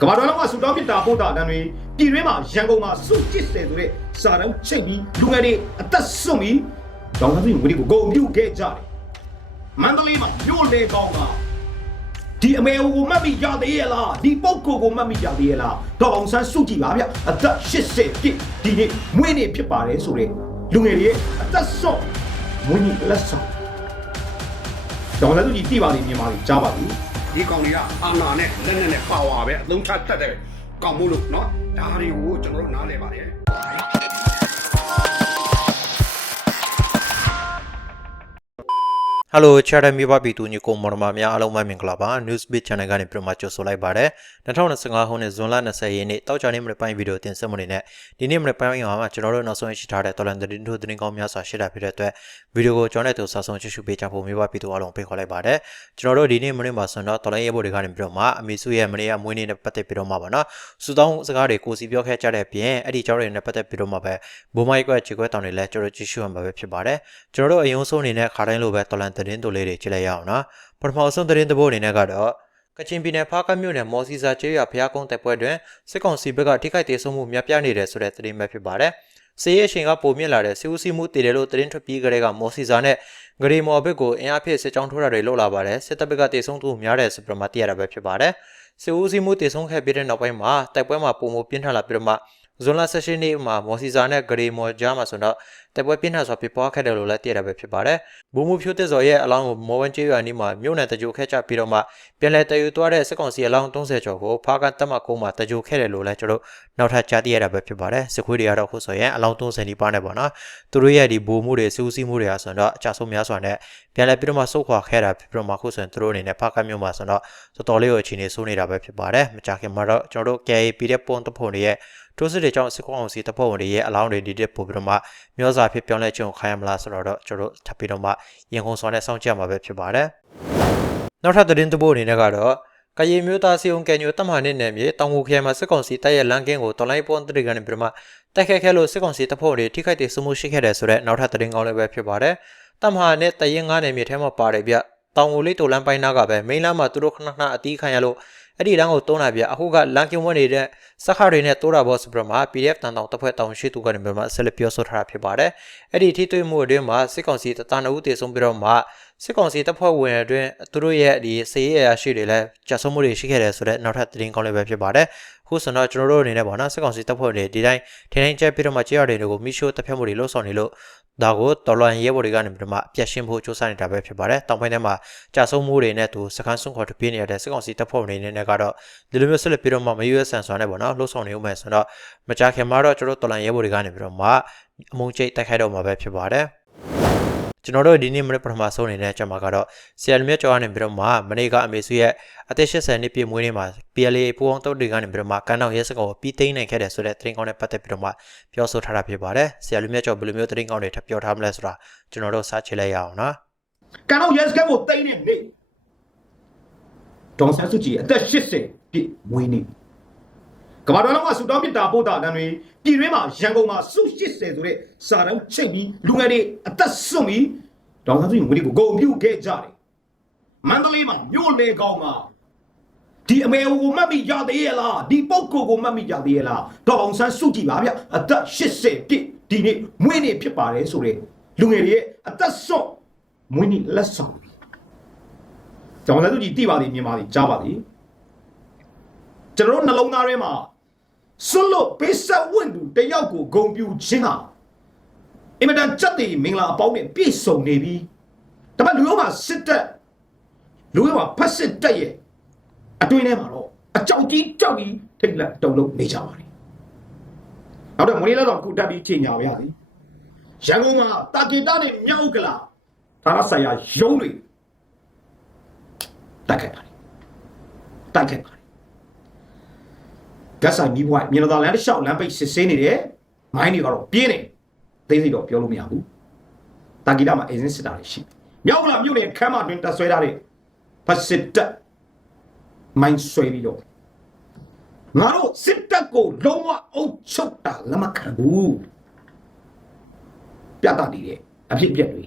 ကမ္ဘာတော်လုံးကဆူတောင်းပြတာပို့တာတန်းတွေပြည်တွင်းမှာရန်ကုန်မှာစုကျစ်တယ်ဆိုတဲ့စာတမ်းချိန်ပြီးလူငယ်တွေအသက်ဆွန့်ပြီးတောင်သားပြည်ငွေတွေကိုဂုံပြုတ်ခဲ့ကြတယ်မန္တလေးမှာမြို့လေကောင်းကဒီအမေကိုမှတ်မိရသေးရဲ့လားဒီပုတ်ကိုကိုမှတ်မိရသေးရဲ့လားတော့အောင်ဆန်းစုကြည့်ပါဗျအသက်80ပြည့်ဒီနေ့မွေးနေ့ဖြစ်ပါတယ်ဆိုတဲ့လူငယ်တွေရဲ့အသက်ဆွန့်မွေးနေ့လက်ဆောင်တောင်သားပြည်တိပါလိမ့်မြန်မာပြည်ကြားပါလိမ့် ဒီကောင်တွေကအာနာနဲ့လက်နဲ့နဲ့ပါဝါပဲအသုံးချတတ်တယ်ကောင်မို့လို့เนาะဒါတွေကိုကျွန်တော်တို့နားလဲပါတယ် ဟယ်လိုချာရမီဘာပီတူညီကိုမော်ဒမာများအားလုံးပဲမင်္ဂလာပါ Newsbeat Channel ကနေပြန်မကြိုဆိုလိုက်ပါတယ်2025ခုနှစ်ဇွန်လ20ရက်နေ့တောက်ကြနေ့မနေ့ပိုင်းဗီဒီယိုတင်ဆက်မှုနေနဲ့ဒီနေ့မနေ့ပိုင်းမှာကျွန်တော်တို့နောက်ဆုံးရှိထားတဲ့တော်လန်သတင်းတို့သတင်းကောင်းများစွာရှင်းတာဖြစ်တဲ့အတွက်ဗီဒီယိုကိုကျွန်တော်နဲ့တူဆောက်ဆုံးကြည့်ရှုပေးကြဖို့မိဘပီတူအားလုံးဖိတ်ခေါ်လိုက်ပါတယ်ကျွန်တော်တို့ဒီနေ့မနေ့မှာဆိုတော့တော်လန်ရဲဘော်တွေကနေပြီးတော့မှအမေစုရဲ့မနေ့ကမွေးနေ့နဲ့ပတ်သက်ပြီးတော့မှပါနော်စူတောင်းစကားတွေကိုစီပြောခဲ့ကြတဲ့ပြင်အဲ့ဒီကြောင်းတွေနဲ့ပတ်သက်ပြီးတော့မှပဲဘိုးမိုက်ကွက်ခြေခွက်တောင်တွေလည်းကျွန်တော်ကြည့်ရှုရမှာပဲဖြစ်ပါတယ်ကျွန်တော်တို့အယုံဆုံးအနေနဲ့ခါတိုင်းလိုပဲတော်လန်သတင်းတို့လေးတွေကြည့်လိုက်ရအောင်နော်ပထမဆုံးသတင်းသဘောအနေနဲ့ကတော့ကချင်ပြည်နယ်ဖားကတ်မြို့နယ်မော်စီစာကျေးရွာဖျားကုန်းတိုက်ပွဲတွင်စစ်ကောင်စီဘက်ကထိခိုက်ဒေဆုံးမှုများပြားနေတယ်ဆိုတဲ့သတင်းပဲဖြစ်ပါတယ်။စေရရှင်ကပုံမြင့်လာတဲ့စီဦးစီမှုတည်တယ်လို့သတင်းထွက်ပြေးကြတဲ့ကမော်စီစာနဲ့ဂရီမော်ဘက်ကိုအင်အားဖြည့်စစ်ကြောင်းထိုးတာတွေလုပ်လာပါတယ်။စစ်တပ်ဘက်ကဒေဆုံးသူများတယ်ဆိုပြီးတော့မှသိရတာပဲဖြစ်ပါတယ်။စီဦးစီမှုတည်ဆုံးခဲ့ပြီးတဲ့နောက်ပိုင်းမှာတိုက်ပွဲမှာပုံမပြင်းထန်လာပြီးတော့မှ ဇွန်လ16ရက်နေ့မှာမော်စီစာနဲ့ဂရီမော်ကြားမှာဆိုတော့တိုက်ပွဲပြင်းထန်စွာဖြစ်ပွားခဲ့တယ်လို့လည်းသိရတာပဲဖြစ်ပါတယ်။ဘူမှုဖြိုးတက်စော်ရဲ့အလောင်းကိုမော်ဝန်ကျေးရွာနီးမှာမြို့နယ်တကြိုခဲ့ကြပြီးတော့မှပြန်လည်တည်ယူသွားတဲ့စစ်ကောင်စီအလောင်း30ကျော်ကိုဖားကန်တက်မကုန်းမှာတကြိုခဲ့တယ်လို့လည်းကျွန်တော်နောက်ထပ်ကြားသိရတာပဲဖြစ်ပါတယ်။စစ်ခွေးတွေကတော့ခုဆိုရင်အလောင်း30နီးပါးနဲ့ပေါ့နော်။သူတို့ရဲ့ဒီဘူမှုတွေစူးစီးမှုတွေဟာဆိုတော့အကြဆုံးများစွာနဲ့ပြန်လည်ပြီးတော့မှစုတ်ခွာခဲ့တာဖြစ်ပြီးတော့မှခုဆိုရင်သူတို့အနေနဲ့ဖားကန်မြို့မှာဆိုတော့တော်တော်လေးကိုအခြေအနေဆိုးနေတာပဲဖြစ်ပါတယ်။မကြခင်မှာတော့ကျွန်တော်တို့ KAP တဲ့ပုံတဖို့တွေရဲ့ တိုးစစ်တွေကြောင့်စစ်ကောင်စီတပ်ဖွဲ့ဝင်တွေရဲ့အလောင်းတွေဒီတက်ပို့ပြီးတော့မှမျိုးစာဖြစ်ပြောင်းလဲခြင်းကိုခိုင်းရမလားဆိုတော့တော့ကျွန်တော်တို့ထပ်ပြီးတော့မှရင်ခုန်စွာနဲ့စောင့်ကြည့်ရမှာပဲဖြစ်ပါတယ်။နောက်ထပ်သတင်းတစ်ပုဒ်အနေနဲ့ကတော့ကရင်မျိုးသားစီုံကဲညိုတပ်မဟာနဲ့နယ်မြေတောင်ငူခရိုင်မှာစစ်ကောင်စီတပ်ရဲ့လမ်းကင်းကိုတော်လိုင်းပွန်တရီကနေပြီးတော့မှတိုက်ခိုက်ခဲ့လို့စစ်ကောင်စီတပ်ဖွဲ့တွေထိခိုက်ဒေဆုံးမှုရှိခဲ့တယ်ဆိုတော့နောက်ထပ်သတင်းကောင်းလည်းပဲဖြစ်ပါတယ်။တပ်မဟာနဲ့တရင်ငါးနယ်မြေထဲမှာပါတယ်ဗျ။တောင်ငူလေးတိုလန်ပိုင်းနာကပဲမိန်းလမ်းမှာသူတို့ခဏခဏအတီးခံရလို့ အဲ့ဒီလမ်းကိုတုံးလာပြအခုကလမ်းကင်းဝဲနေတဲ့စခါတွေနဲ့တိုးတာဘောစပရမှာ PDF တန်တောင်တစ်ဖွဲ့တောင်ရှိသူကနေပြမှာဆက်လက်ပြောဆိုထားတာဖြစ်ပါတယ်။အဲ့ဒီထိတွေ့မှုအတွင်းမှာစစ်ကောင်စီတတနအုပ်တည်ဆုံးပြီးတော့မှစစ်ကောင်စီတပ်ဖွဲ့ဝင်အတွင်းသူတို့ရဲ့ဒီစေရရရှိတွေလည်းကြာဆုံးမှုတွေရှိခဲ့တယ်ဆိုတော့နောက်ထပ်သတင်းကောင်းလေးပဲဖြစ်ပါတယ်။ခုဆိုတော့ကျွန်တော်တို့အနေနဲ့ပေါ့နော်စစ်ကောင်စီတပ်ဖွဲ့တွေဒီတိုင်းထိတိုင်းကျက်ပြီးတော့မှကြေးရတယ်တွေကိုမိရှိုးတပ်ဖြတ်မှုတွေလှုပ်ဆောင်နေလို့ ဒါကိုတော်လွန်ရဲဘော်တွေကနေပြီးတော့မှအပြတ်ရှင်းဖို့စူးစမ်းနေတာပဲဖြစ်ပါတယ်။တောင်ပိုင်းထဲမှာကြာဆုံးမှုတွေနဲ့သူစကန်ဆွန့်ခေါ်တပြင်းနေရတဲ့စစ်ကောင်စီတပ်ဖွဲ့ဝင်တွေနဲ့ကတော့ဒီလိုမျိုးဆက်လက်ပြီးတော့မှမရွေးဆန်စွာနဲ့ပေါ့နော်လှုပ်ဆောင်နေဦးမယ်ဆိုတော့မကြခင်မှာတော့ကျွန်တော်တော်လွန်ရဲဘော်တွေကနေပြီးတော့မှအမုံကျိတ်တိုက်ခိုက်တော့မှာပဲဖြစ်ပါတယ်။ ကျွန်တော်တို့ဒီနေ့မနေ့ပထမဆုံးအနေနဲ့ကျွန်မကတော့ဆီယယ်လ်မြတ်ကျော်ကနေပြီးတော့မှမနေ့ကအမေစုရဲ့အသက်80နှစ်ပြည့်မွေးနေ့မှာ PLA ပူအောင်တုတ်တွေကနေပြီးတော့မှကန်တောင်ရဲစကောပြီးသိမ်းနိုင်ခဲ့တယ်ဆိုတဲ့သတင်းကောင်းနဲ့ပတ်သက်ပြီးတော့မှပြောဆိုထားတာဖြစ်ပါတယ်ဆီယယ်လ်မြတ်ကျော်ဘယ်လိုမျိုးသတင်းကောင်းတွေထပ်ပြောထားမလဲဆိုတာကျွန်တော်တို့စချေလိုက်ရအောင်နော်ကန်တော့ yes ကကိုတိတ်နေနေဒေါန်ဆန်းစုကြည်အသက်80ပြည့်မွေးနေ့ ကမ္ဘာတော်လုံးကဆူတောင်းပြတာပို့တာတန်းတွေပြည်တွင်းမှာရန်ကုန်မှာစု80ဆိုတဲ့စာတမ်းချိန်ပြီးလူငယ်တွေအသက်ဆွန့်ပြီးဒေါန်ဆန်းစုကြည်ငွေတွေကိုဂုံပြုတ်ခဲ့ကြတယ်မန္တလေးမှာမြို့လေကောင်းမှာဒီအမေကိုမှတ်မိရသေးရဲ့လားဒီပုတ်ကိုကိုမှတ်မိရသေးရဲ့လားဒေါအောင်ဆန်းစုကြည်ပါဗျအသက်80ပြည့်ဒီနေ့မွေးနေ့ဖြစ်ပါတယ်ဆိုတဲ့လူငယ်တွေရဲ့အသက်ဆွန့်မွေးနေ့လက်ဆောင်ကျောင်းသားသူကြီးတိပါသည်မြင်ပါသည်ကြားပါသည်ကျွန်တော်တို့နှလုံးသားထဲမှာ ဆွလို့ပေးဆက်ဝင်သူတယောက်ကိုဂုံပြူခြင်းဟာအင်မတန်ကြက်တည်မင်္ဂလာအပေါင်းနဲ့ပြည့်စုံနေပြီဒါပေမဲ့လူရောမှာစစ်တပ်လူရောမှာဖက်စစ်တပ်ရဲ့အတွင်းထဲမှာတော့အကြောက်ကြီးကြောက်ကြီးထိတ်လက်တုံလုံးနေကြပါလေနောက်တော့မွေးလာတော့ခုတက်ပြီးချိန်ညာပါရစေရန်ကုန်မှာတာဂီတာနဲ့မြောက်ကလာဒါရဆိုင်ရာရုံးတွေတက်ခဲ့ပါလေတက်ခဲ့ပါ လေဂက်ဆိုင်မီးဘွိုင်းမြေတော်လမ်းတစ်လျှောက်လမ်းပိတ်စစ်ဆေးနေတယ်မိုင်းတွေကတော့ပြင်းနေသိသိတော့ပြောလို့မရဘူးတာဂီတာမှာအင်းစင်စစ်တာတွေရှိမြောက်ကလာမြို့နယ်ခမ်းမတွင်တက်ဆွဲထားတဲ့ဖက်စစ်တပ်မိုင်းဆွဲပြီးတော့ငါတို့စစ်တပ်ကိုလုံးဝအုပ်ချုပ်တာလက်မခံဘူးပြတ်တာနေတယ်အဖြစ်ပြက်တွေ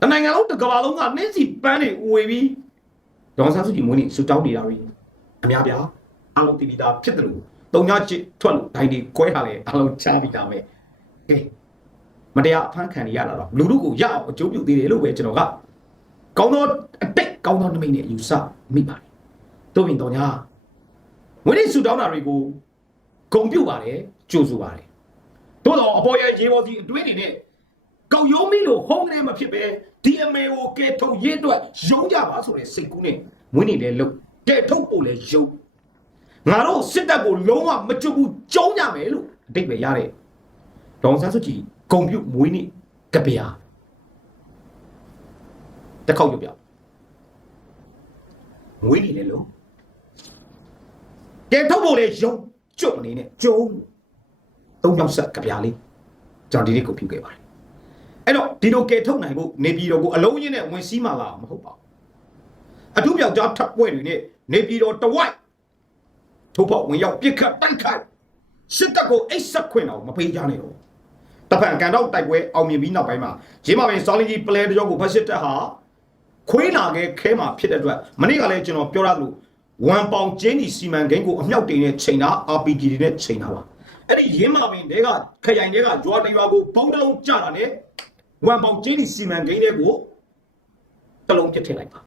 တနိုင်ငံလုံးတစ်ကမ္ဘာလုံးကနှင်းစီပန်းတွေဝေပြီးဒေါန်ဆန်းစုကြည်မွေးနေ့ဆူတောင်းနေတာတွေအများပြား အလုံးတီဗီတာဖြစ်တယ်လို့တုံညာချစ်ထွက်လို့ဒိုင်ဒီကွဲထားလဲအလုံးချားပြီးတာပဲကဲမတရားအဖမ်းခံရတာတော့လူလူကိုရအောင်အကျိုးပြုသေးတယ်လို့ပဲကျွန်တော်ကကောင်းသောအတိတ်ကောင်းသောနမိတ်နဲ့ယူဆမိပါတယ်တို့ပြင်တော့ညာဝိနည်းဆူတောင်းတာတွေကိုဂုံပြုတ်ပါတယ်ကြိုးဆိုပါတယ်တို့တော့အပေါ်ရရေပေါ်စီအတွင်းနေနဲ့ကောက်ရုံးမိလို့ဟုံးကနေမဖြစ်ပဲဒီအမေကိုကဲထုတ်ရေးအတွက်ရုံးကြပါဆိုတဲ့စိတ်ကူးနဲ့ဝင်းနေတဲ့လို့ကဲထုတ်ဖို့လဲရုံး ငါတို့စစ်တပ်ကိုလုံးဝမကြွဘူးကျုံးကြမယ်လို့အတိတ်ပဲရတဲ့ဒေါန်ဆန်းစုကြည်ဂုံပြုတ်မွေးနေ့ကဗျာတစ်ခေါက်ပြပြမွေးနေ့လေလို့ကဲထုတ်ဖို့လဲရုံးကျွတ်အနေနဲ့ကျုံးသုံးယောက်ဆက်ကဗျာလေးကျွန်တော်ဒီနေ့ကိုပြုခဲ့ပါတယ်အဲ့တော့ဒီလိုကဲထုတ်နိုင်ဖို့နေပြည်တော်ကိုအလုံးရင်းနဲ့ဝင်စီးမှလာမဟုတ်ပါဘူးအထူးပြောက်ကြားထပ်ပွဲတွေနဲ့နေပြည်တော်တဝိုက် ထိုးပေါက်ဝင်ရောက်ပြစ်ခတ်တိုက်ခိုက်စစ်တပ်ကိုအိတ်ဆက်ခွင့်တော့မပေးကြနဲ့တော့တပံကန်တော့တိုက်ပွဲအောင်မြင်ပြီးနောက်ပိုင်းမှာရင်းမပင်စောင်းလင်းကြီးပလဲတကြောကိုဖတ်စစ်တပ်ဟာခွေးနာခဲ့ခဲမှာဖြစ်တဲ့အတွက်မနေ့ကလည်းကျွန်တော်ပြောရသလိုဝမ်ပေါင်ကျင်းဒီစီမံကိန်းကိုအမြောက်တင်နဲ့ချိန်တာ RPG တွေနဲ့ချိန်တာပါအဲ့ဒီရင်းမပင်တွေကခရိုင်တွေကဂျွာတရွာကိုပေါင်းတလုံးကြတာနဲ့ဝမ်ပေါင်ကျင်းဒီစီမံကိန်းတွေကိုတလုံးပြစ်ထည့်လိုက်ပါ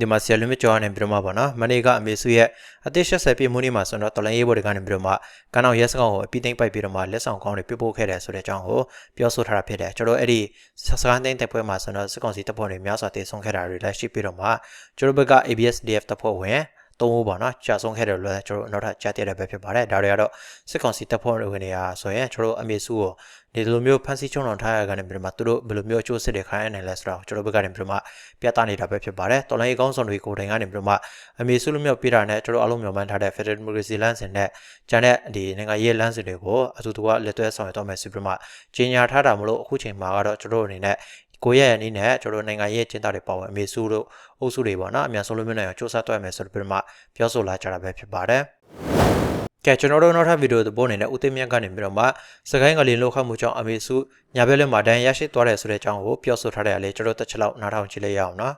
ဒီမှာဆရာလူမျိုးကျော်ကနေပြီးတော့မှပေါ့နော်မနေ့ကအမေစုရဲ့အသက်80ပြည့်မှုနေ့မှာဆိုတော့တော်လိုင်းရေးဘော်တွေကနေပြီးတော့မှကနောင်ရဲစကောင်ကိုအပိသိမ့်ပိုက်ပြီးတော့မှလက်ဆောင်ကောင်းတွေပြပို့ခဲ့တယ်ဆိုတဲ့အကြောင်းကိုပြောဆိုထားတာဖြစ်တယ်ကျွန်တော်အဲ့ဒီစကားသိန်းတက်ပွဲမှာဆိုတော့စစ်ကောင်စီတပ်ဖွဲ့တွေများစွာတည်ဆုံခဲ့တာတွေလည်းရှိပြီးတော့မှကျွန်တော်ဘက်က ABSDF တပ်ဖွဲ့ဝင် သုံးဦးပေါ့နော်ကြာဆုံးခဲ့တယ်လို့လည်းကျွန်တော်နောက်ထပ်ကြားသိရတဲ့ပဲဖြစ်ပါတယ်ဒါတွေကတော့စစ်ကောင်စီတပ်ဖွဲ့ဝင်တွေဟာဆိုရင်ကျွန်တော်အမေစုကိုဒီလိုမျိုးဖန်ဆီးချုံအောင်ထားရကနေပြီးတော့မှသူတို့ဘယ်လိုမျိုးအကျိုးဆက်တွေခိုင်းရနိုင်လဲဆိုတော့ကျွန်တော်ဘက်ကနေပြီးတော့မှပြသနေတာပဲဖြစ်ပါတယ်တော်လိုင်းရေးကောင်းဆောင်တွေကိုယ်တိုင်ကနေပြီးတော့မှအမေစုလိုမျိုးပြတာနဲ့ကျွန်တော်အလုံးမျှော်မှန်းထားတဲ့ Federal Democracy လမ်းစဉ်နဲ့ကျန်တဲ့ဒီနိုင်ငံရေးလမ်းစဉ်တွေကိုအတူတူကလက်တွဲဆောင်ရွက်တော့မယ်ဆိုပြီးတော့မှကြီးညာထားတာမလို့အခုချိန်မှာကတော့ကျွန်တော်အနေနဲ့ ကိုရရဲ့အနေနဲ့ကျွန်တော်နိုင်ငံရေးကျင်းပတွေပါဝင်အမေစုတို့အုပ်စုတွေပေါ့နော်အမြန်ဆုံးလို့မျိုးနိုင်အောင်စူးစမ်းတော့မယ်ဆိုပြီးတော့မှပြောဆိုလာကြတာပဲဖြစ်ပါတယ်ကဲကျွန်တော်တို့နောက်ထပ်ဗီဒီယိုသဘောအနေနဲ့ဦးသိမ်းမြတ်ကနေပြီးတော့မှစကိုင်းကလေးလောက်ခတ်မှုကြောင့်အမေစုညာဘက်လက်မှာဒဏ်ရရှိသွားတယ်ဆိုတဲ့အကြောင်းကိုပြောဆိုထားတဲ့အလေကျွန်တော်တက်ချက်လောက်နားထောင်ကြည့်လိုက်ရအောင်နော်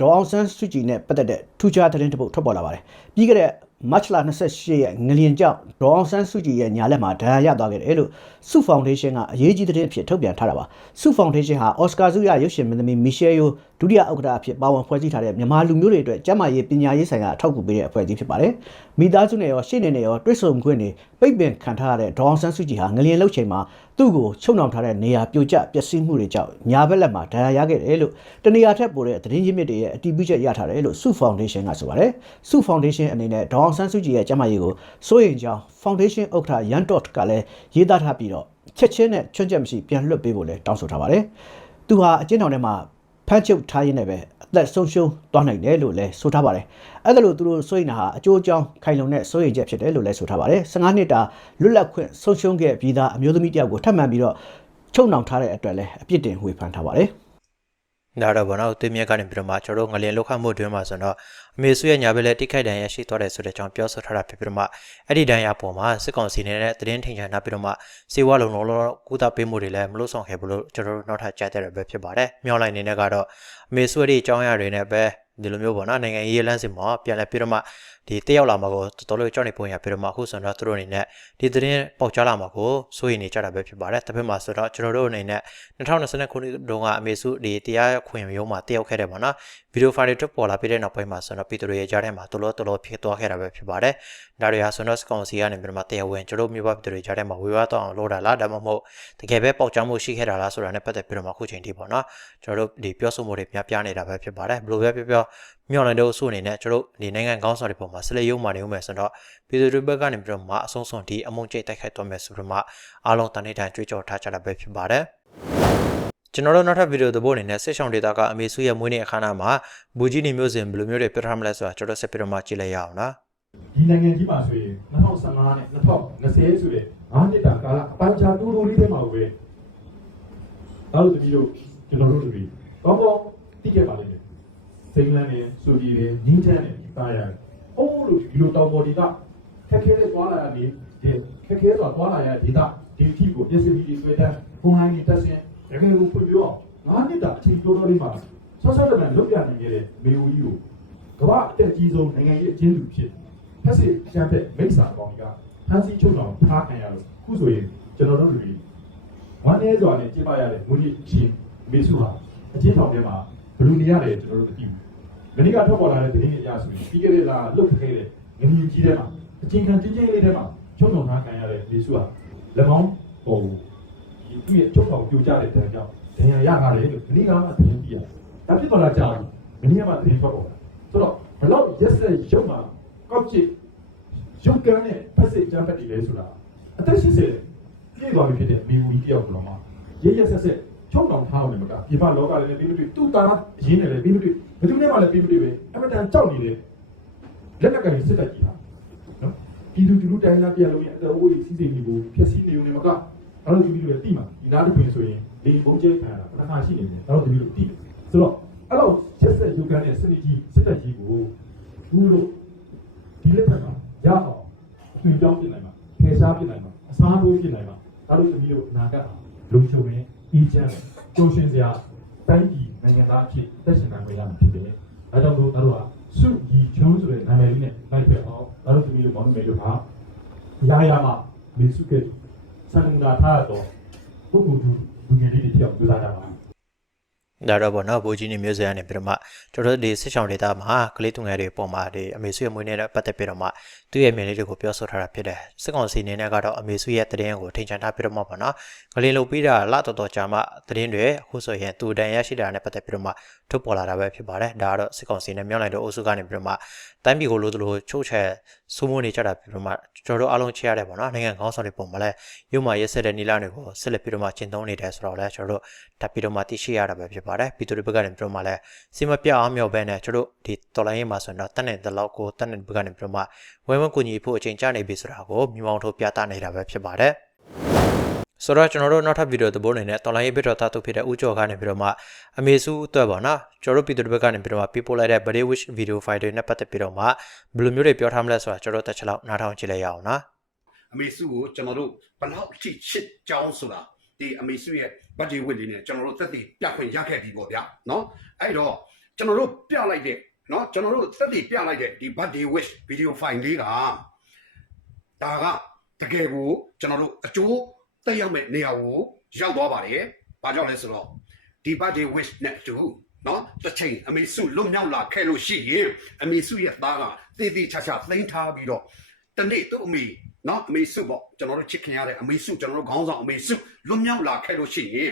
ဒေါအောင်ဆန်းစုကြည်နဲ့ပတ်သက်တဲ့ထူးခြားသတင်းတစ်ပုဒ်ထွက်ပေါ်လာပါတယ်။ပြီးခဲ့တဲ့ မတ်လ28ရက်ငလျင်ကြောင့်ဒေါအောင်ဆန်းစုကြည်ရဲ့ညာလက်မှာဒဏ်ရာရသွားခဲ့တယ်လို့စုဖောင်ဒေးရှင်းကအရေးကြီးသတင်းအဖြစ်ထုတ်ပြန်ထားတာပါ။စုဖောင်ဒေးရှင်းဟာအော်စကာဆုရရုပ်ရှင်မင်းသမီးမီရှယ်ယိုဒုတိယဥက္ကဋ္ဌအဖြစ်ပါဝင်ဖွဲ့စည်းထားတဲ့မြန်မာလူမျိုးတွေအတွက်ကျန်းမာရေးပညာရေးဆိုင်ရာအထောက်အကူပေးတဲ့အဖွဲ့အစည်းဖြစ်ပါတယ်။မိသားစုနဲ့ရောရှေ့နေနဲ့ရောတွဲဆုံခွင့်တွေပိတ်ပင်ခံထားရတဲ့ဒေါအောင်ဆန်းစုကြည်ဟာငလျင်လှုပ်ချိန်မှာသူ့ကိုချုပ်နှောင်ထားတဲ့နေရာပြိုကျပျက်စီးမှုတွေကြောင့်ညာဘက်လက်မှာဒဏ်ရာရခဲ့တယ်လို့တနေရာထက်ပိုတဲ့သတင်းရင်းမြစ်တွေရဲ့အတည်ပြုချက်ရထားတယ်လို့စုဖောင်ဒေးရှင်းကဆိုပါတယ်။စုဖောင်ဒေးရှင်းအနေနဲ့ဒေါအောင်ဆန်းစုကြည်ရဲ့ကျန်းမာရေးကိုစိုးရိမ်ကြောင်းဖောင်ဒေးရှင်းဥက္ကဋ္ဌရန်တော့ကလည်းရေးသားထားပြီးတော့ချက်ချင်းနဲ့ချွတ်ချက်မရှိပြန်လွှတ်ပေးဖို့လည်းတောင်းဆိုထားပါတယ်။သူဟာအကျဉ်းထောင်ထဲမှာဖမ်းချုပ်ထားရင်းနဲ့ပဲအသက်ဆုံးရှုံးသွားနိုင်တယ်လို့လည်းဆိုထားပါတယ်။အဲ့ဒါလို့သူတို့စိုးရိမ်တာဟာအကျိုးအကြောင်းခိုင်လုံတဲ့စိုးရိမ်ချက်ဖြစ်တယ်လို့လည်းဆိုထားပါတယ်။15နှစ်တာလွတ်လပ်ခွင့်ဆုံးရှုံးခဲ့ပြီးသားအမျိုးသမီးတယောက်ကိုထပ်မံပြီးတော့ချုပ်နှောင်ထားတဲ့အတွက်လည်းအပြစ်တင်ဝေဖန်ထားပါတယ်။ ဒါတော့ဘောနော်တင်မြက်ကနေပြီးတော့မှကျွန်တော်တို့ငလျင်လောက်ခတ်မှုတွင်မှာဆိုတော့အမေစုရဲ့ညာဘက်လက်တိခိုက်တန်ရရှိသွားတယ်ဆိုတဲ့အကြောင်းပြောဆိုထားတာဖြစ်ပြီးတော့မှအဲ့ဒီတန်ရပေါ်မှာစစ်ကောင်စီနေတဲ့သတင်းထင်ရှားနာပြီးတော့မှစေဝါလုံလုံးလုံးကုသပေးမှုတွေလည်းမလို့ဆောင်ခဲ့ဘူးလို့ကျွန်တော်တို့နောက်ထပ်ကြားတဲ့ပဲဖြစ်ပါတယ်မျောလိုက်နေနဲ့ကတော့အမေစုရဲ့ဒီအကြောင်းအရာတွေနဲ့ပဲဒီလိုမျိုးပေါ့နော်နိုင်ငံရေးလမ်းစဉ်မှာပြန်လဲပြီးတော့မှ ဒီတက်ရောက်လာမှာကိုတော်တော်လေးကြောက်နေပုံရပြီးတော့မှအခုဆိုတော့သူတို့အနေနဲ့ဒီသတင်းပေါက်ကြားလာမှာကိုစိုးရိမ်နေကြတာပဲဖြစ်ပါတယ်တစ်ဖက်မှာဆိုတော့ကျွန်တော်တို့အနေနဲ့2020ခုနှစ်တုန်းကအမေစုဒီတရားခွင့်ရုံးမှာတက်ရောက်ခဲ့တယ်ပေါ့နော်ဗီဒီယိုဖိုင်တွေထွက်ပေါ်လာပြီးတဲ့နောက်ပိုင်းမှာဆိုတော့ပြည်သူတွေရဲ့ကြားထဲမှာတော်တော်တော်တော်ဖြစ်သွားခဲ့တာပဲဖြစ်ပါတယ်ဒါတွေဟာဆိုတော့စကောင်စီကနေပြီးတော့မှတရားဝင်ကျွန်တော်မျိုးပါပြည်သူတွေကြားထဲမှာဝေဝါးတော့အောင်လုပ်တာလားဒါမှမဟုတ်တကယ်ပဲပေါက်ကြားမှုရှိခဲ့တာလားဆိုတာနဲ့ပတ်သက်ပြီးတော့မှအခုချိန်ထိပေါ့နော်ကျွန်တော်တို့ဒီပြောဆိုမှုတွေများပြားနေတာပဲဖြစ်ပါတယ်ဘယ်လိုပဲပြောပြော မြော်နိုင်တဲ့အဆိုအနေနဲ့ကျွန်တော်တို့ဒီနိုင်ငံကောင်းဆောင်တွေပေါ်မှာဆက်လက်ရုံမှနေဦးမယ်ဆိုတော့ပြည်သူတွေဘက်ကနေပြီးတော့မှအဆုံးစွန်ဒီအမုံကျိတ်တိုက်ခိုက်သွားမယ်ဆိုတော့မှအားလုံးတန်နေတိုင်းကြွေးကြော်ထားကြတာပဲဖြစ်ပါတယ်ကျွန်တော်တို့နောက်ထပ်ဗီဒီယိုသဘောအနေနဲ့ဆက်ဆောင်ဒေတာကအမေစုရဲ့မွေးနေ့အခမ်းအနားမှာဘူဂျီနီမျိုးစင်ဘယ်လိုမျိုးတွေပြထားမလဲဆိုတာကျွန်တော်ဆက်ပြီးတော့မှကြည့်လိုက်ရအောင်နော်ဒီနိုင်ငံကြီးမှာဆိုရင်2015နဲ့2020ဆိုတဲ့၅နှစ်တာကာလအပိုင်းခြားတူတူလေးထဲမှာပဲနောက်တစ်ပြီးတော့ကျွန်တော်တို့တွေကောင်းကောင်းသိခဲ့ပါလိမ့်မယ် စိန်လန်းနဲ့ဆိုဒီတွေညီးချမ်းနဲ့တာယာအိုးလို့ဒီလိုတောင်ပေါ်ဒီကခက်ခဲတဲ့သွားလာရနေဒီခက်ခဲစွာသွားလာရဒေတာဒီအထိကိုပြည့်စုံပြီးဆွဲတန်းဘုံဟိုင်းတက်စင်ရခိုင်ကိုဖွင့်ပြော၅နှစ်တာအချိန်တော်တော်လေးမှာဆော့ဆော့တန်လောက်ပြနေခဲ့တဲ့မေဦးကြီးကိုကမ္ဘာအသက်ကြီးဆုံးနိုင်ငံရေးအကျဉ်းသူဖြစ်ဖက်စစ်ချမ်းဖက်မိစ္ဆာပေါင်းကဖမ်းဆီးချုပ်တော်ထားခံရလို့ခုဆိုရင်ကျွန်တော်တို့တွေဝမ်းနည်းစွာနဲ့ကြည့်ပါရတဲ့ငွေကြီးချင်းမေစုဟာအကျဉ်းထောင်ထဲမှာဘယ်လိုနေရလဲကျွန်တော်တို့မသိဘူး။ မနေ့ကထွက်ပေါ်လာတဲ့သတင်းအရဆိုရင်ပြီးခဲ့တဲ့လလွတ်ခဲ့တဲ့ငမြကြီးထဲမှာအချင်းခံချင်းချင်းလေးထဲမှာချုပ်တော်ထားခံရတဲ့မေစုဟာလက်မောင်းဟိုသူ့ရဲ့ချုပ်တော်ပြိုကျတဲ့တန်းကြောင့်ဒဏ်ရာရလာတယ်လို့မနေ့ကမှသတင်းပြရတယ်။ဒါဖြစ်သွားတာကြာပြီ။မနေ့ကမှသတင်းထွက်ပေါ်လာ။ဆိုတော့ဘလောက်ရက်ဆက်ရုပ်မှာကောက်ချစ်ရုပ်ကန်းနဲ့ဖက်စစ်ကြမ်းဖက်တွေလဲဆိုတာအသက်80ပြည့်သွားပြီဖြစ်တဲ့မေဝီတယောက်ကတော့မှရရဆက်ဆက်ချုပ်တောင်ထားအောင်လည်းမကပြပလောကလည်းပြီးမတွေ့သူ့သားအရင်းနဲ့လည်းပြီးမတွေ့ ဘယ်သူနဲ့မှလည်းပြီးမတွေ့ပဲအမတန်ကြောက်နေတယ်လက်နက်ကလေးစစ်တပ်ကြီးဟာနော်ဒီလူလူတိုင်းသားတရားလုံးရဲ့အတော်ဝေးစီးစိမ်မျိုးကိုဖျက်ဆီးနေုံနဲ့မကအဲ့လိုဒီလိုလည်းတိမှာဒီနားတစ်ခွင်ဆိုရင်လေဘုံကျဲခံရတာခဏခါရှိနေတယ်အဲ့လိုဒီလိုတိဆိုတော့အဲ့လိုရက်ဆက်ရုပ်ကန်းနဲ့စနစ်ကြီးစစ်တပ်ကြီးကိုဘူးလို့ဒီလက်ထက်မှာရအောင်ဖြူကြောင်းပြင်နိုင်မှာဖယ်ရှားပြင်နိုင်မှာအစားထိုးပြင်နိုင်မှာဒါတို့သမီးတို့အနာဂတ်လုံခြုံရေးအေဂျင့်ကျုံရှင်စရာ တိုင်းပြည်နိုင်ငံသားအဖြစ်သက်ရှင်နိုင်မှာဖြစ်တယ်။အဲကြောင့်တို့တို့ကစုကြီးချုံးဆိုတဲ့နာမည်လေးနဲ့လိုက်ပြအောင်ဒါတို့သမီးတို့မောင်မေတို့ဟာရာရာမှာမင်းစုကစံနာထားတော့ပုဂ္ဂိုလ်သူလူငယ်လေးတွေပြောင်းပြလာကြပါဒါတော့ဗောနော်ဘိုးကြီးနေမျိုးစရနေပြီးတော့မှကျွန်တော်တို့ဒီစစ်ဆောင်ဒေတာမှာကလေးသူငယ်တွေပုံမှာဒီအမေစုရဲ့မွေးနေ့နဲ့ပတ်သက်ပြီးတော့မှသူ့ရဲ့မြင်လေးတွေကိုပြောဆိုထားတာဖြစ်တယ်စစ်ကောင်စီအနေနဲ့ကတော့အမေစုရဲ့တည်င်းကိုထိန်ချန်ထားပြီးတော့မှပေါ့နော်ကလေးလိုပြီးတာလတော်တော်ကြာမှတည်င်းတွေအခုဆိုရင်သူတန်ရရှိတာနဲ့ပတ်သက်ပြီးတော့မှထုတ်ပေါ်လာတာပဲဖြစ်ပါတယ်ဒါကတော့စစ်ကောင်စီနဲ့မြောက်လိုက်တော့အုပ်စုကနေပြီးတော့မှတိုင်းပြည်ကိုလိုသလိုချုပ်ချယ်စိုးမိုးနေကြတာပြီးတော့မှကျွန်တော်တို့အားလုံးချေရတယ်ပေါ့နော်နိုင်ငံခေါင်းဆောင်တွေပုံမှာလဲရုံမှာရက်ဆက်တဲ့နီလာတွေကိုဆက်လက်ပြီးတော့မှကျင့်သုံးနေတယ်ဆိုတော့လဲကျွန်တော်တို့ထပ်ပြီးတော့မှသိရှိရတာပဲဖြစ်ပါတယ်ပြီးသူတွေဘက်ကနေပြီးတော့မှလဲစီမပြအောင်မြောက်ပဲနဲ့ကျွန်တော်တို့ဒီတော်လိုင်းရေးမှာဆိုတော့တက်နေတဲ့လောက်ကိုတက်နေတဲ့ဘက်ကနေပြီးတော့မှဝဲဝဲကူညီဖို့အချိန်ကျနေပြီဆိုတာကိုမြမောင်ထုတ်ပြသနေတာပဲဖြစ်ပါတယ်ဆိုတော့ကျွန်တော်တို့နောက်ထပ်ဗီဒီယိုသဘောအနေနဲ့တော်လိုင်းရေးဘစ်တော်သားတုဖြစ်တဲ့ဥကြောကနေပြီးတော့မှအမေစုအတွက်ပေါ့နော်ကျွန်တော်တို့ပြည်သူတွေဘက်ကနေပြီးတော့မှပြပို့လိုက်တဲ့ Birthday Wish video file တွေနဲ့ပတ်သက်ပြီးတော့မှဘယ်လိုမျိုးတွေပြောထားမလဲဆိုတာကျွန်တော်တို့တက်ချက်လောက်နားထောင်ကြည့်လိုက်ရအောင်နော်အမေစုကိုကျွန်တော်တို့ဘလောက်ချစ်ချစ်ကြောင်းဆိုတာဒီအမေစုရဲ့ဗတ်ဒီဝစ်လေးနဲ့ကျွန်တော်တို့သက်တည်ပြခွင့်ရခဲ့ပြီပေါ့ဗျာနော်အဲ့တော့ကျွန်တော်တို့ပြလိုက်တဲ့ နော်ကျွန်တော်တို့သက်တည်ပြလိုက်တဲ့ဒီ birthday wish video file လေးကဒါကတကယ်ကိုကျွန်တော်တို့အကျိုးတက်ရောက်မဲ့နေရာကိုရောက်သွားပါတယ်။ဘာကြောင့်လဲဆိုတော့ဒီ birthday wish နဲ့အတူနော်တစ်ချိန်အမေစုလွတ်မြောက်လာခဲ့လို့ရှိရင်အမေစုရဲ့သားကတည်တည်ချာချာသိမ်းထားပြီးတော့တနေ့သူ့အမေနော်အမေစုပေါ့ကျွန်တော်တို့ချစ်ခင်ရတဲ့အမေစုကျွန်တော်တို့ခေါင်းဆောင်အမေစုလွတ်မြောက်လာခဲ့လို့ရှိရင်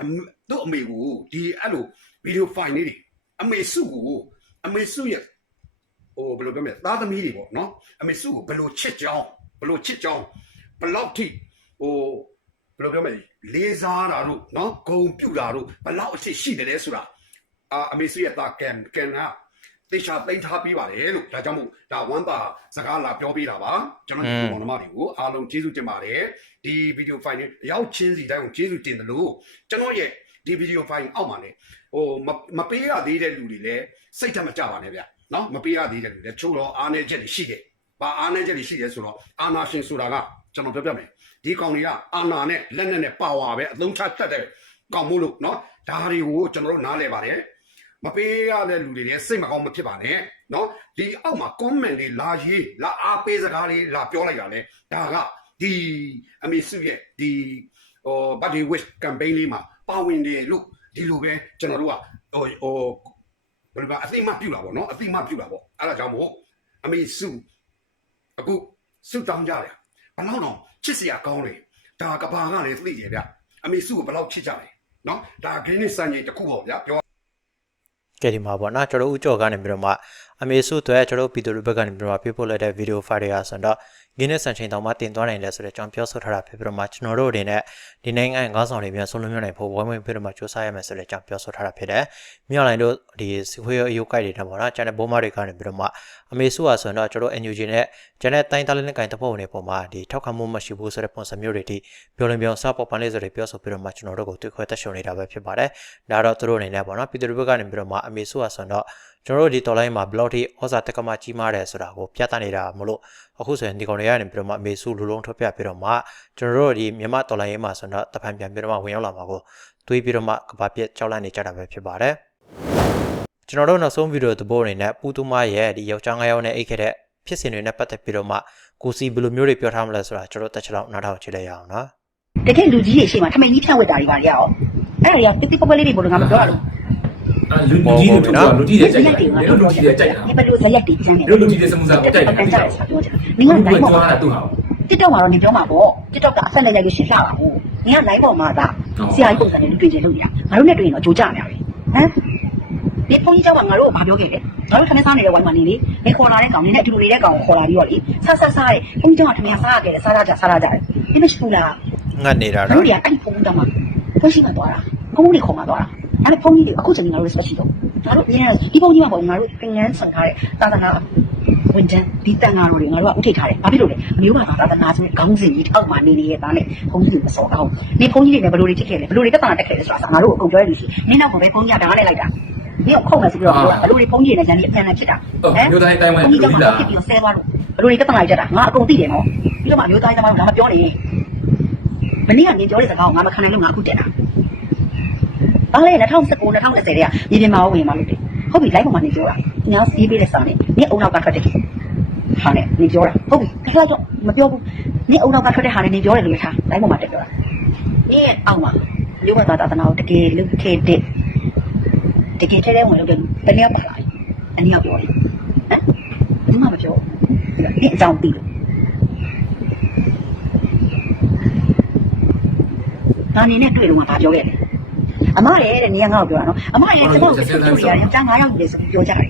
အမေသူ့အမေကိုဒီအဲ့လိုဗီဒီယိုဖိုင်လေးတွေအမေစုကို အမေစုရဲ့ဟိုဘယ်လိုပြောမလဲသားသမီးတွေပေါ့နော်အမေစုကိုဘယ်လိုချစ်ကြောင်းဘယ်လိုချစ်ကြောင်းဘယ်လောက်ထိဟိုဘယ်လိုပြောမလဲလေးစားတာတို့နော်ဂုံပြူတာတို့ဘယ်လောက်အဖြစ်ရှိတယ်လဲဆိုတာအာအမေစုရဲ့သားကန်ကန်ကတေချာသိမ်းထားပြီးပါတယ်လို့ဒါကြောင့်မို့ဒါဝမ်းသာစကားလာပြောပေးတာပါကျွန်တော်ဒီမောင်နှမတွေကိုအားလုံးကျေးဇူးတင်ပါတယ်ဒီဗီဒီယိုဖိုင်နဲ့ရောက်ချင်းစီတိုင်းကိုကျေးဇူးတင်တယ်လို့ကျွန်တော်ရဲ့ ဒီဗီဒီယိုဖိုင်အောက်မှာねဟိုမပေးရသေးတဲ့လူတွေလည်းစိတ်ထမကြပါနဲ့ဗျနော်မပေးရသေးတဲ့လူတွေချို့တော့အားနည်းချက်တွေရှိတယ်ဘာအားနည်းချက်တွေရှိတယ်ဆိုတော့အာနာရှင်ဆိုတာကကျွန်တော်ပြောပြမယ်ဒီကောင်တွေကအာနာနဲ့လက်နက်နဲ့ပါဝါပဲအလုံးချတတ်တဲ့ကောင်မို့လို့နော်ဒါတွေကိုကျွန်တော်တို့နားလည်ပါတယ်မပေးရတဲ့လူတွေလည်းစိတ်မကောင်းမဖြစ်ပါနဲ့နော်ဒီအောက်မှာ comment တွေလာရေးလာအားပေးစကားတွေလာပြောလိုက်တာလေဒါကဒီအမေစုရဲ့ဒီ ဟို body wish campaign လေးမှာပါဝင်တယ်လို့ဒီလိုပဲကျွန်တော်တို့ကဟိုဟိုဘယ်လိုကအသိမပြုတာပေါ့နော်အသိမပြုတာပေါ့အဲ့ဒါကြောင့်မို့အမေစုအခုစုတောင်းကြတယ်ဘလောက်တော့ချစ်စရာကောင်းတယ်ဒါကဘာကလည်းသိတယ်ဗျအမေစုကိုဘလောက်ချစ်ကြတယ်နော်ဒါဂိမ်းနစ်စံကြီးတစ်ခုပေါ့ဗျပြောကဲဒီမှာပေါ့နော်ကျွန်တော်ဦးကျော်ကနေပြီးတော့မှ အမေစုတွေကျွန်တော်ပြည်သူတွေဘက်ကနေပြီးတော့ပြပို့လိုက်တဲ့ဗီဒီယိုဖိုင်တွေဟာဆိုတော့ဂင်းနဲ့ဆန်ချိန်တောင်မှတင်သွားနိုင်တယ်ဆိုတဲ့အကြောင်းပြောဆိုထားတာဖြစ်ပြီးတော့မှကျွန်တော်တို့အနေနဲ့ဒီနိုင်ငံခေါင်းဆောင်တွေမြန်ဆုံးလွတ်မြောက်နိုင်ဖို့ဝိုင်းဝန်းပြီးတော့မှစူးစမ်းရမယ်ဆိုတဲ့အကြောင်းပြောဆိုထားတာဖြစ်တယ်။မြောက်လိုင်းတို့ဒီစီခွေးအယုတ်ကိုက်တွေနဲ့ပေါ့နော်ကျန်တဲ့ဘိုးမတွေကနေပြီးတော့မှအမေစုဟာဆိုတော့ကျွန်တော် NUG နဲ့ကျန်တဲ့တိုင်းသားလေးနဲ့ကင်တပ်ဖွဲ့ဝင်တွေပုံမှာဒီထောက်ခံမှုမရှိဘူးဆိုတဲ့ပုံစံမျိုးတွေဒီပြောလင်ပြောစပေါ်ပန်လေးဆိုတွေပြောဆိုပြီးတော့မှကျွန်တော်တို့ကိုတွေ့ခွဲတက်ရှုံနေတာပဲဖြစ်ပါတယ်။ဒါတော့သူတို့အနေနဲ့ပေါ့နော်ပြည်သူတွေဘက်ကနေပြီးတော့မှအမေစုဟာဆိုတော့ ကျွန်တော်တို့ဒီတော်လိုင်းမှာဘလောက်ထိဩဇာတက္ကမကြီးမားတယ်ဆိုတာကိုပြသနေတာမလို့အခုဆိုရင်ဒီကောင်တွေကနေပြီးတော့မှအမေစုလူလုံးထွက်ပြပြီးတော့မှကျွန်တော်တို့ဒီမြန်မာတော်လိုင်းရေးမှာဆိုတော့တဖန်ပြန်ပြီးတော့မှဝင်ရောက်လာမှာကိုတွေးပြီးတော့မှကဘာပြက်ကြောက်လန့်နေကြတာပဲဖြစ်ပါတယ်ကျွန်တော်တို့နောက်ဆုံးဗီဒီယိုသဘောအနေနဲ့ပူတူမရဲ့ဒီယောက်ျားငါးယောက်နဲ့အိတ်ခဲ့တဲ့ဖြစ်စဉ်တွေနဲ့ပတ်သက်ပြီးတော့မှကိုစီဘယ်လိုမျိုးတွေပြောထားမလဲဆိုတာကျွန်တော်တက်ချလောက်နားထောင်ကြည့်လိုက်ရအောင်နော်တကယ်လူကြီးတွေရှိမှထမင်းကြီးဖြန့်ဝတ်တာတွေပါလေရောအဲ့ဒါတွေကတိတိပပလေးတွေဘယ်လိုငါမပြောရလို့အာ လူကြီးတွေထုတ်တာလူကြီးတွေကြိုက်တယ်လူကြီးတွေကြိုက်တာဒီဘလူဇရက်တီကျန်းတယ်လူကြီးတွေစမှုစားကိုကြိုက်တယ်မင်းကတိုင်းပေါ်မှာတူဟာတစ်တော့မှာတော့နေပြောမှာပေါ့တစ်တော့ကအဆက်လက်ရိုက်လို့ရှင်းလာပါဘူးမင်းက live ပေါ်မှာသာဆရာကြီးပုံစံနဲ့တွေ့ကြလုပ်နေတာငါတို့နဲ့တွေ့ရင်တော့ကြိုကြမှာပဲဟမ်ဒီဖုန်းကြီးကြောင့်ငါတို့ကမပြောခဲ့လေငါတို့ခနဲ့စားနေတဲ့ဝိုင်းမှာနေလေမခေါ်လာတဲ့ကောင်နေနဲ့အတူတူနေတဲ့ကောင်ကိုခေါ်လာပြီးတော့လေဆက်ဆက်စားတယ်ဖုန်းကြီးကြောင့်ခမရစားရခဲ့တယ်စားရကြစားရကြတယ်ဒီမရှိဘူးလားငတ်နေတာနော်တို့ကအဲ့ဒီဖုန်းတောင်မှဖုန်းရှိမှသွားတာဖုန်းကြီးခေါ်မှသွားတာ အဲ့ဒါဖုန်းကြီးတွေအခုချိန်ငါတို့ respect ရှိတော့ငါတို့အရင်ဒီဖုန်းကြီးမှာပေါ့ငါတို့သင်ငန်းဆောင်ထားတဲ့သာသနာဝန်ထမ်းဒီတန်ဃာတော်တွေငါတို့ကဥထိတ်ထားတယ်ဘာဖြစ်လို့လဲမျိုးပါသာသနာဆိုတဲ့ခေါင်းစဉ်ကြီးထောက်မှနေနေရတာနဲ့ဖုန်းကြီးတွေမစောအောင်နေဖုန်းကြီးတွေနဲ့ဘယ်လိုတွေဖြစ်ခဲ့လဲဘယ်လိုတွေတက်တာတက်ခဲ့လဲဆိုတာငါတို့အကုန်ပြောရလို့ရှိရင်နင်းတော့ဘယ်ဖုန်းကြီးကဒါနဲ့လိုက်တာဒီကိုခုံမယ်ဆိုပြီးတော့ဘယ်လိုတွေဖုန်းကြီးတွေနဲ့ဇန်ကြီးအပြန်နဲ့ဖြစ်တာမျိုးတိုင်းတိုင်းဝိုင်းဖုန်းလူကြီးကကြီးမှလားဖြစ်ပြီးတော့ဆဲသွားလို့ဘယ်လိုတွေတက်တာလိုက်ကြတာငါအကုန်သိတယ်နော်ပြီးတော့မှမျိုးသားသမားကငါမပြောနေမနေ့ကနေပြောတဲ့စကားကိုငါမခံနိုင်လို့ငါအခုတက်တာ။ ဘာလဲ2019 2020တည်းကမြေပြင်မှာဝင်มาလို့တယ်။ဟုတ်ပြီ live ပေါ်မှာနေပြောတာ။ညာစီးပေးတဲ့စာနဲ့နေ့အုံနောက်ကထွက်တဲ့ဟာနဲ့နေပြောတာ။ဟုတ်ပြီ။ခက်တော့မပြောဘူး။နေ့အုံနောက်ကထွက်တဲ့ဟာနဲ့နေပြောတယ်လို့ထား။ live ပေါ်မှာတက်ပြောတာ။နေ့အောက်မှာလူမသားသာသနာကိုတကယ်လုပ်ခဲ့တဲ့တကယ်ထဲထဲဝင်လုပ်တဲ့တနည်းပါလာ။အနည်းပြောတယ်။ဟမ်။ဘာမှမပြောဘူး။နေ့အကြောင်းသိလို့ဒါနေနဲ့တွေ့လို့ငါဘာပြောခဲ့လဲ။ အမလည်းတဲ့နေရာငါ့ကိုပြောတာနော်အမလည်းကျွန်တော်ကိုပြောရတယ်ယောက်ျား9ယောက်ကြီးလေဆိုပြောကြတယ်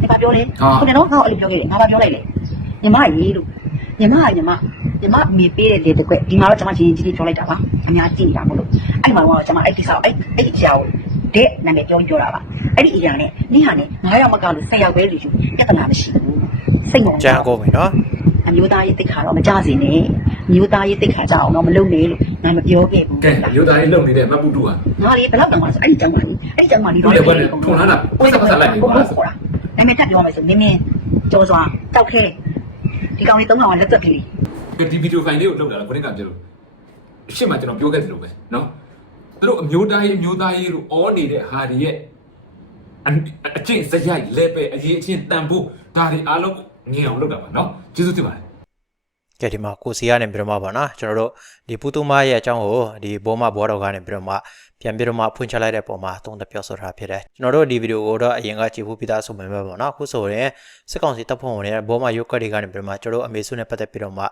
ဒီပါပြောလေဟုတ်တယ်နော်ငါ့ကိုအဲ့လိုပြောခဲ့တယ်ငါပါပြောလိုက်လေညီမရေးလို့ညီမကညီမညီမမေပေးတဲ့လေတကွက်ဒီမှာတော့ကျွန်မချင်းကြီးကြီးပြောလိုက်တာပါအများကြည့်နေတာမို့လို့အဲ့မှာတော့ကျွန်မအဲ့ဒီစားအဲ့အဲ့အရာကိုတဲ့နာမည်ပြောပြောတာပါအဲ့ဒီအရာနဲ့နေ့ဟာနဲ့9ယောက်မကလို့10ယောက်ပဲလူယူပြဿနာမရှိဘူးစိတ်ဝင်ကြမ်းကုန်ပြီနော်အမျိုးသားရေးတိတ်ခါတော့မကြစေနဲ့မျိုးသားရေးတိတ်ခါကြအောင်တော့မလုပ်နဲ့လို့ ငါမပြောခဲ့ဘူးကဲမျိုးသားလေးလုံနေတဲ့မပူတူဟာငါလေးဘယ်တော့တောင်မှဆိုအဲ့ဒီကြောင်ပါလေးအဲ့ဒီကြောင်ပါလေးတော့ခေါ်တာဒါပေမဲ့တက်ပြောမယ်ဆိုမင်းမင်းကြောစွာတောက်ခဲဒီကောင်လေး၃ကောင်လက်သက်ပြီးဒီဗီဒီယိုဖိုင်လေးကိုလုံတာလားခொနစ်ကပြောလို့အရှိမကျွန်တော်ပြောခဲ့တယ်လို့ပဲနော်သူတို့အမျိုးသားရေးအမျိုးသားရေးလို့အောနေတဲ့ဟာတွေရဲ့အကျင့်စရိုက်လဲပဲအရေးအချင်းတန်ဖို့ဒါတွေအားလုံးငင်အောင်လုပ်တာပါနော်ကျေးဇူးတင်ပါတယ် ကဲဒီမှာကိုစီကနေပြီးတော့မှပါနော်ကျွန်တော်တို့ဒီပူတူမရဲ့အကြောင်းကိုဒီဘောမဘောတော်ကနေပြီးတော့မှပြန်ပြီးတော့မှဖွင့်ချလိုက်တဲ့ပုံမှာသုံးသပ်ပြောဆိုတာဖြစ်တယ်ကျွန်တော်တို့ဒီဗီဒီယိုကိုတော့အရင်ကကြည့်ဖို့ပြီးသားဆိုမှပဲပေါ့နော်အခုဆိုရင်စစ်ကောင်စီတပ်ဖွဲ့ဝင်တွေဘောမရုပ်ကတ်တွေကနေပြီးတော့မှကျွန်တော်တို့အမေစုနဲ့ပတ်သက်ပြီးတော့မှ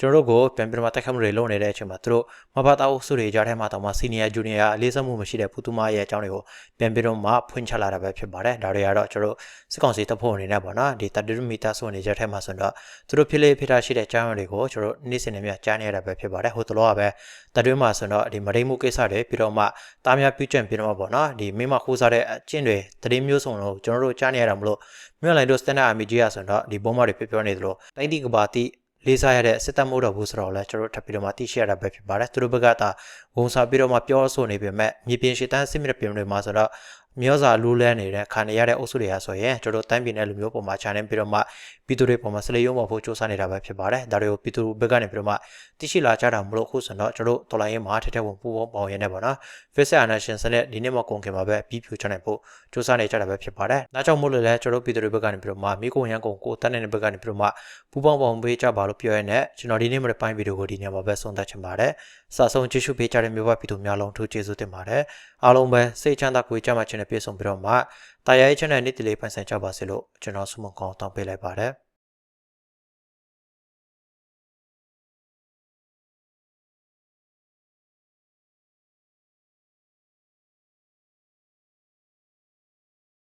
ကျွန်တော်တို့ကိုပြန်ပြီးတော့မှတိုက်ခတ်မှုတွေလုပ်နေတဲ့အချိန်မှာသူတို့မဘာတာအုပ်စုတွေကြားထဲမှာတောင်မှစီနီယာဂျူနီယာလေးစားမှုမရှိတဲ့ပူတူမရဲ့အကြောင်းတွေကိုပြန်ပြီးတော့မှဖွင့်ချလာတာပဲဖြစ်ပါတယ်ဒါတွေကတော့ကျွန်တော်တို့စစ်ကောင်စီတပ်ဖွဲ့ဝင်တွေနဲ့ပေါ့နော်ဒီ30မီတာဆိုနေကြတဲ့ထဲမှာဆိုတော့သူတို့ဖြစ်လေဖြစ်တာရှိတဲ့အကြောင်းအရာတွေကိုကျွန်တော်တို့နေ့စဉ်နဲ့မြကြားနေရတာပဲဖြစ်ပါတယ်ဟိုတလောကပဲတတွင်းမှာဆိုတော့ဒီမရိမှုကိစ္စတွေပြီးတော့မှတားများပြုကျင့်ပြီးတော့မှပေါ့နော်ဒီမိမခိုးစားတဲ့အကျင့်တွေတတိမျိုးစုံလို့ကျွန်တော်တို့ကြားနေရတာမလို့မြို့လိုင်းတို့ standard army ကြီးရဆိုတော့ဒီဘုံမတွေပြောပြောနေသလိုတိုင်းတိကဘာတိ လေးစားရတဲ့စစ်တပ်မိုးတော်ဘူးဆိုတော့လဲကျွန်တော်တို့ထပ်ပြီးတော့မှသိရှိရတာပဲဖြစ်ပါတယ်သူတို့ဘက်ကသာဝန်စားပြီးတော့မှပြောဆိုနေပေမဲ့မြေပြင်ရှေ့တန်းစစ်မြေပြင်တွေမှာဆိုတော့ မျိုးစာလူးလဲနေတဲ့ခံရတဲ့အုပ်စုတွေဟာဆိုရင်ကျွန်တော်တို့တိုင်းပြည်နယ်လူမျိုးပေါ်မှာ channel ပြီးတော့မှပြည်သူတွေပေါ်မှာစလေရုံးပေါ်ဖို့စ조사နေတာပဲဖြစ်ပါတယ်ဒါတွေကိုပြည်သူဘက်ကနေပြီးတော့မှသိရှိလာကြတာမလို့အခုဆိုတော့ကျွန်တော်တို့တော်လိုင်းရေးမှာထက်ထက်ဝင်ပူပေါင်းပေါင်းရနေပါတော့ Face Nation စနဲ့ဒီနေ့မှကုန်ခင်မှာပဲပြီးပြူချနိုင်ဖို့စ조사နေကြတာပဲဖြစ်ပါတယ်ဒါကြောင့်မို့လို့လဲကျွန်တော်တို့ပြည်သူတွေဘက်ကနေပြီးတော့မှမိကုန်ရန်ကုန်ကိုတန်းနေတဲ့ဘက်ကနေပြီးတော့မှပူပေါင်းပေါင်းပေးကြပါလို့ပြောရတဲ့ကျွန်တော်ဒီနေ့မှပိုင်းဗီဒီယိုကိုဒီနေ့မှာပဲဆုံးသက်ချင်ပါတယ် စာဆုံးကြည့်ရှုပေးကြတဲ့မျိုးပါပြည်သူများလုံးထူးကျေးဇူးတင်ပါတယ်အားလုံးပဲစိတ်ချမ်းသာကိုယ်ကြမ်းမှခြင်းနဲ့ပြည့်စုံပြီးတော့မှတာယာရဲ့ channel နေ့တလေးပိုင်ဆိုင်ကြပါစေလို့ကျွန်တော်ဆုမကောင်းတောင်းပေးလိုက်ပါတယ်